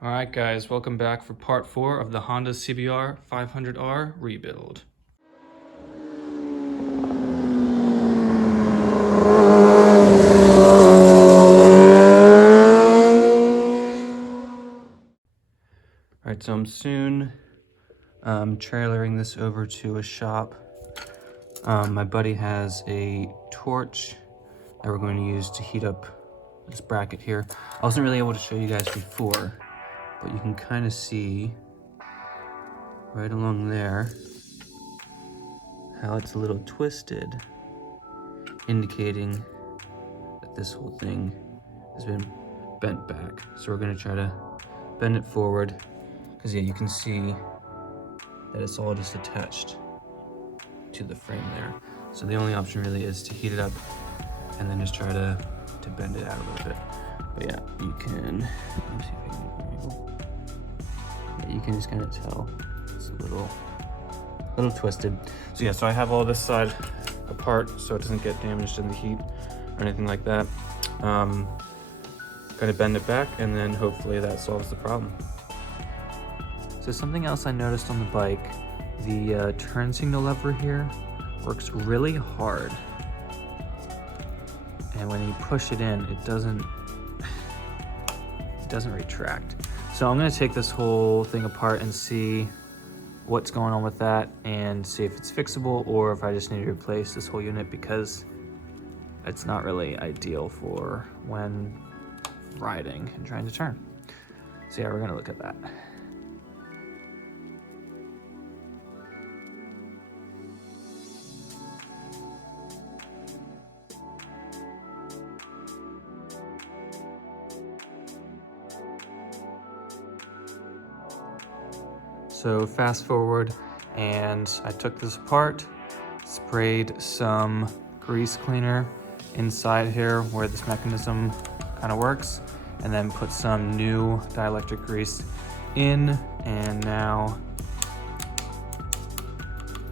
All right, guys, welcome back for part 4 of the Honda CBR 500R rebuild. All right, so I'm soon trailering this over to a shop. My buddy has a torch that we're going to use to heat up this bracket here. I wasn't really able to show you guys before, but you can kind of see right along there how it's a little twisted, indicating that this whole thing has been bent back. So we're gonna try to bend it forward, because yeah, you can see that it's all just attached to the frame there. So the only option really is to heat it up and then just try to bend it out a little bit. But yeah, you can, let me see if I can get an angle. Yeah, you can just kind of tell it's a little twisted. So yeah, so I have all this side apart so it doesn't get damaged in the heat or anything like that. Gonna bend it back and then hopefully that solves the problem. So something else I noticed on the bike, the turn signal lever here works really hard. And when you push it in, it doesn't retract. So I'm gonna take this whole thing apart and see what's going on with that and see if it's fixable or if I just need to replace this whole unit, because it's not really ideal for when riding and trying to turn. So yeah, we're gonna look at that. So fast forward, and I took this apart, sprayed some grease cleaner inside here where this mechanism kind of works, and then put some new dielectric grease in, and now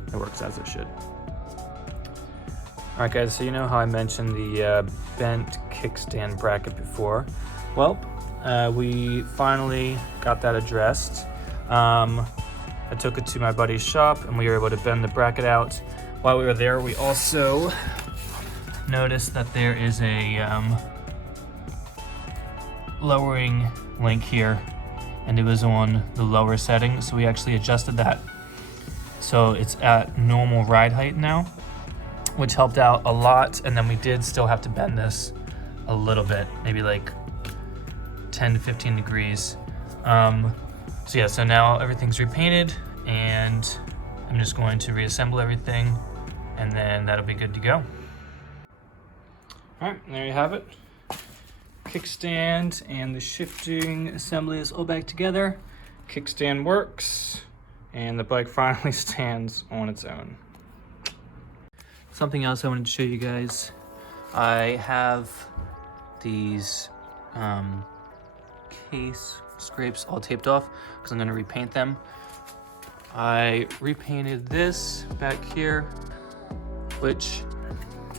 it works as it should. All right, guys, so you know how I mentioned the bent kickstand bracket before? Well, we finally got that addressed. I took it to my buddy's shop and we were able to bend the bracket out. While we were there, we also noticed that there is a lowering link here, and it was on the lower setting, so we actually adjusted that. So it's at normal ride height now, which helped out a lot. And then we did still have to bend this a little bit, maybe like 10 to 15 degrees. So yeah, so now everything's repainted and I'm just going to reassemble everything and then that'll be good to go. All right, there you have it. Kickstand and the shifting assembly is all back together. Kickstand works and the bike finally stands on its own. Something else I wanted to show you guys. I have these case scrapes all taped off because I'm going to repaint them. I repainted this back here, which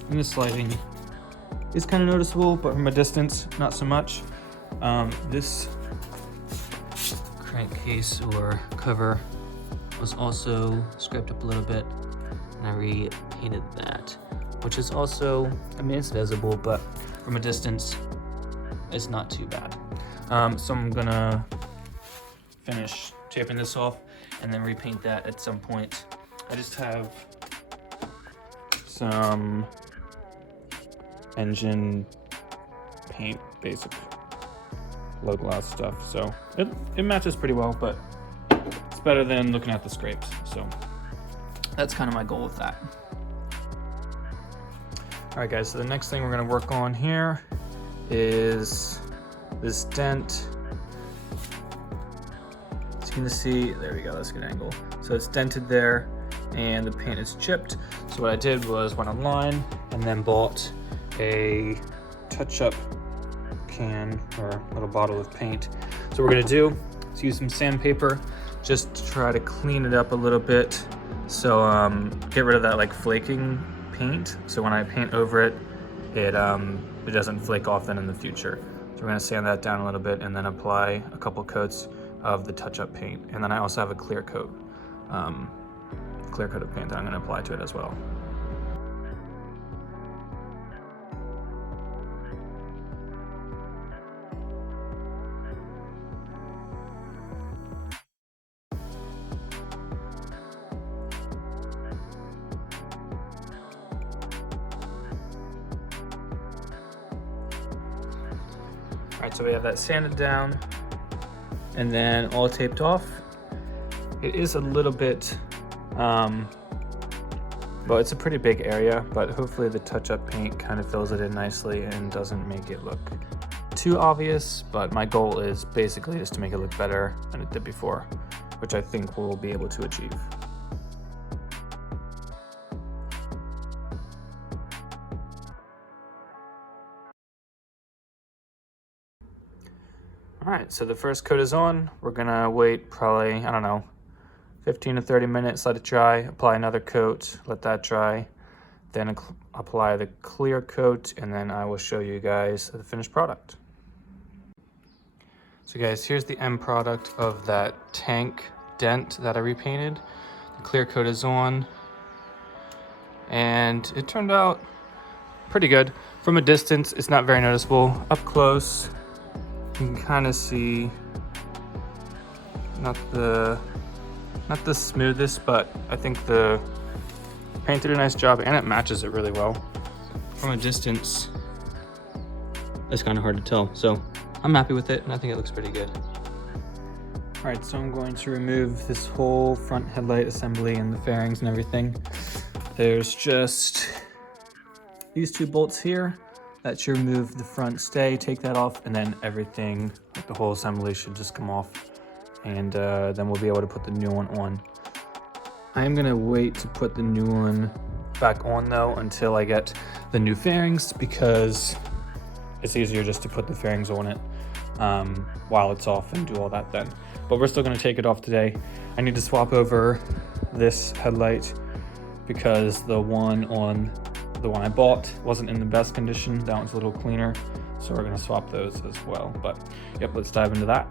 in this lighting is kind of noticeable, but from a distance, not so much. This crankcase or cover was also scraped up a little bit, and I repainted that, which is also, I mean, it's visible, but from a distance, it's not too bad. So I'm gonna finish taping this off and then repaint that at some point. I just have some engine paint, basic low gloss stuff, so it matches pretty well, but it's better than looking at the scrapes. So that's kind of my goal with that. All right, guys, so the next thing we're gonna work on here is this dent. As you can see, there we go, that's a good angle. So it's dented there and the paint is chipped. So what I did was went online and then bought a touch-up can or little bottle of paint. So what we're gonna do is use some sandpaper just to try to clean it up a little bit. So get rid of that like flaking paint. So when I paint over it, it doesn't flake off then in the future. So we're gonna sand that down a little bit and then apply a couple coats of the touch-up paint. And then I also have a clear coat of paint that I'm gonna apply to it as well. All right, so we have that sanded down and then all taped off. It is a little bit, well, it's a pretty big area, but hopefully the touch-up paint kind of fills it in nicely and doesn't make it look too obvious, but my goal is basically just to make it look better than it did before, which I think we'll be able to achieve. All right, so the first coat is on. We're gonna wait probably, I don't know, 15 to 30 minutes, let it dry, apply another coat, let that dry, then apply the clear coat, and then I will show you guys the finished product. So guys, here's the end product of that tank dent that I repainted. The clear coat is on, and it turned out pretty good. From a distance, it's not very noticeable. Up close, you can kind of see not the smoothest, but I think the paint did a nice job and it matches it really well. From a distance, it's kind of hard to tell. So I'm happy with it and I think it looks pretty good. All right, so I'm going to remove this whole front headlight assembly and the fairings and everything. There's just these two bolts here that should remove the front stay, take that off, and then everything, like the whole assembly, should just come off, and then we'll be able to put the new one on. I'm gonna wait to put the new one back on though until I get the new fairings, because it's easier just to put the fairings on it while it's off and do all that then. But we're still gonna take it off today. I need to swap over this headlight because the one I bought wasn't in the best condition. That one's a little cleaner, so we're gonna swap those as well. But yep, let's dive into that.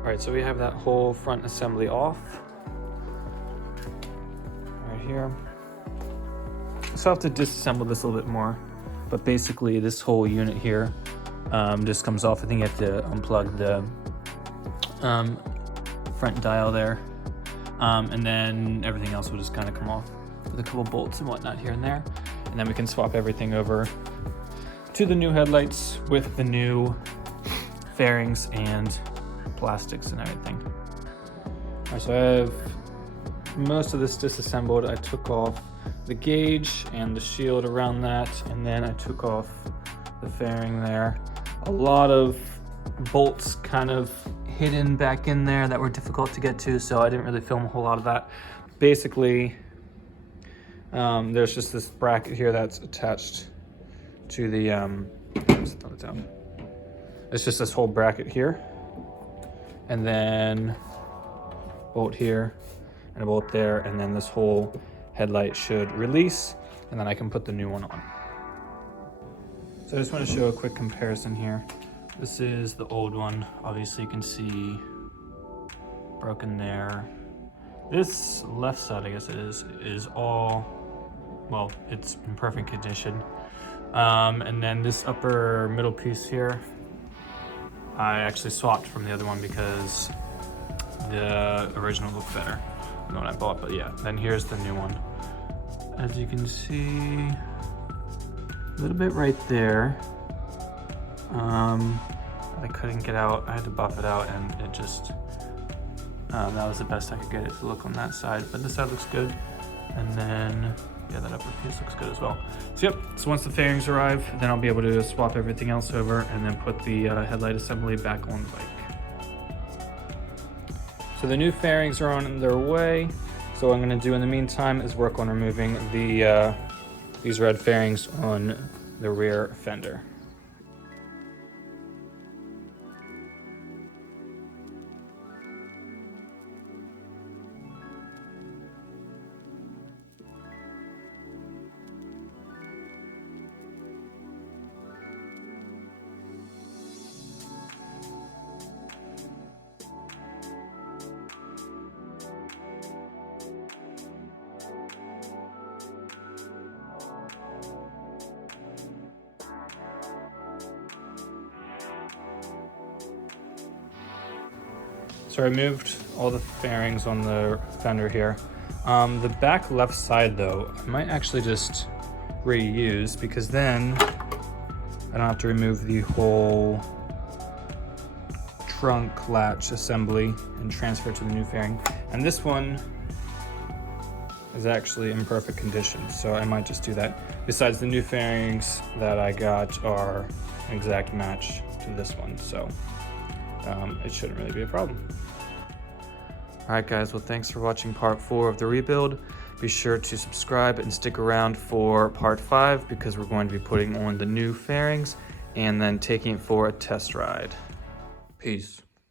All right, so we have that whole front assembly off right here. So I have to disassemble this a little bit more, but basically this whole unit here just comes off. I think you have to unplug the front dial there, and then everything else will just kind of come off with a couple bolts and whatnot here and there, and then we can swap everything over to the new headlights with the new fairings and plastics and everything. All right, so I have most of this disassembled. I took off the gauge and the shield around that, and then I took off the fairing there. A lot of bolts kind of hidden back in there that were difficult to get to, so I didn't really film a whole lot of that. Basically, there's just this bracket here that's attached to the it's just this whole bracket here, and then bolt here and a bolt there, and then this whole headlight should release, and then I can put the new one on. So I just want to show a quick comparison here. This is the old one. Obviously you can see broken there. This left side, I guess it is all, well, it's in perfect condition. And then this upper middle piece here, I actually swapped from the other one because the original looked better than the one I bought. But yeah, then here's the new one. As you can see, a little bit right there. I couldn't get out. I had to buff it out, and it just that was the best I could get it to look on that side. But this side looks good, and then yeah, that upper piece looks good as well. So yep, so once the fairings arrive, then I'll be able to swap everything else over and then put the headlight assembly back on the bike. So the new fairings are on their way. So what I'm going to do in the meantime is work on removing these red fairings on the rear fender. So I removed all the fairings on the fender here. The back left side though, I might actually just reuse, because then I don't have to remove the whole trunk latch assembly and transfer it to the new fairing. And this one is actually in perfect condition, so I might just do that. Besides, the new fairings that I got are an exact match to this one, so it shouldn't really be a problem. Alright guys, well thanks for watching part 4 of the rebuild. Be sure to subscribe and stick around for part 5, because we're going to be putting on the new fairings and then taking it for a test ride. Peace.